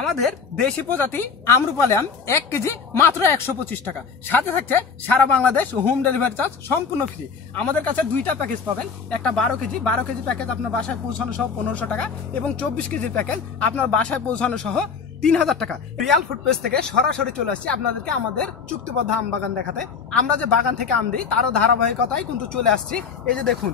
আমাদের দেশি প্রজাতি আমরুপালি আম 1 কেজি মাত্র 125 টাকা। সাথে থাকছে সারা বাংলাদেশ হোম ডেলিভারি চার্জ সম্পূর্ণ ফ্রি। আমাদের কাছে দুইটা প্যাকেজ পাবেন, একটা 12 কেজি প্যাকেজ আপনার বাসায় পৌঁছানো সহ 1500 টাকা এবং 24 কেজির প্যাকেজ আপনার বাসায় পৌঁছানো সহ 3000 টাকা। রিয়াল ফুড পেজ থেকে সরাসরি চলে আসছি আপনাদেরকে আমাদের চুক্তিবদ্ধ আম বাগান দেখাতে। আমরা যে বাগান থেকে আম দিই তারও ধারাবাহিকতায় কিন্তু চলে আসছি। এই যে দেখুন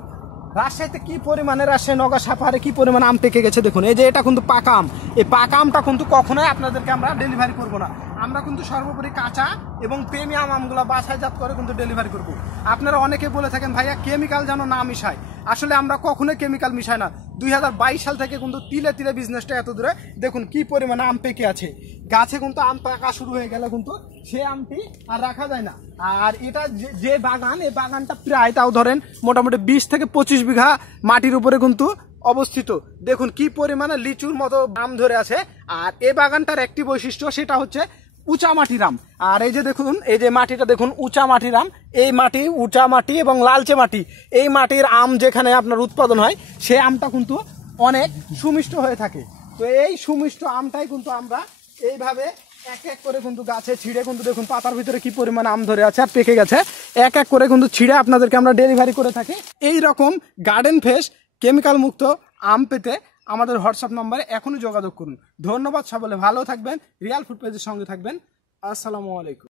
রাজশাহীতে কি পরিমাণে, রাজশাহী নওগাঁ সাপাহারে কি পরিমাণে আম পেকে গেছে দেখুন। এই যে এটা কিন্তু পাকা আম, এই পাকা আমটা কিন্তু কখনোই আপনাদেরকে আমরা ডেলিভারি করব না। আমরা কিন্তু সর্বোপরি কাঁচা এবং প্রিমিয়াম আমগুলো বাছাইজাত করে কিন্তু ডেলিভারি করব। আপনারা অনেকে বলে থাকেন ভাইয়া কেমিক্যাল যেন না মিশায়, আসলে আমরা কখনোই কেমিক্যাল মিশাই না। 2022 সাল থেকে কিন্তু তিলে তিলে বিজনেসটা এত দূরে। দেখুন কি পরিমাণে আম পেকে আছে, গাছে কিন্তু আম পাকা শুরু হয়ে গেলে কিন্তু সে আমটি আর রাখা যায় না। আর এটা যে বাগান, এই বাগানটা প্রায় তাও ধরেন মোটামুটি 20 থেকে 25 বিঘা মাটির উপরে কিন্তু অবস্থিত। দেখুন কি পরিমাণে লিচুর মতো আম ধরে আছে। আর এই বাগানটার একটি বৈশিষ্ট্য, সেটা হচ্ছে উঁচা মাটির আম। আর এই যে দেখুন, এই যে মাটিটা দেখুন উঁচা মাটির আম। এই মাটি উঁচা মাটি এবং লালচে মাটি, এই মাটির আম যেখানে আপনার উৎপাদন হয় সেই আমটা কিন্তু অনেক সুমিষ্ট হয়ে থাকে। তো এই সুমিষ্ট আমটাই কিন্তু আমরা এইভাবে এক এক করে কিন্তু গাছে ছিঁড়ে কিন্তু দেখুন পাতার ভিতরে কি পরিমাণ আম ধরে আছে আর পেকে গেছে, এক এক করে কিন্তু ছিঁড়ে আপনাদেরকে আমরা ডেলিভারি করে থাকি। এই রকম গার্ডেন ফ্রেশ কেমিক্যাল মুক্ত আম পেতে আমাদের হোয়াটসঅ্যাপ নম্বরে এখনই যোগাযোগ করুন। ধন্যবাদ, সকলে ভালো থাকবেন, রিয়াল ফুড পেজের সঙ্গে থাকবেন। আসসালামু আলাইকুম।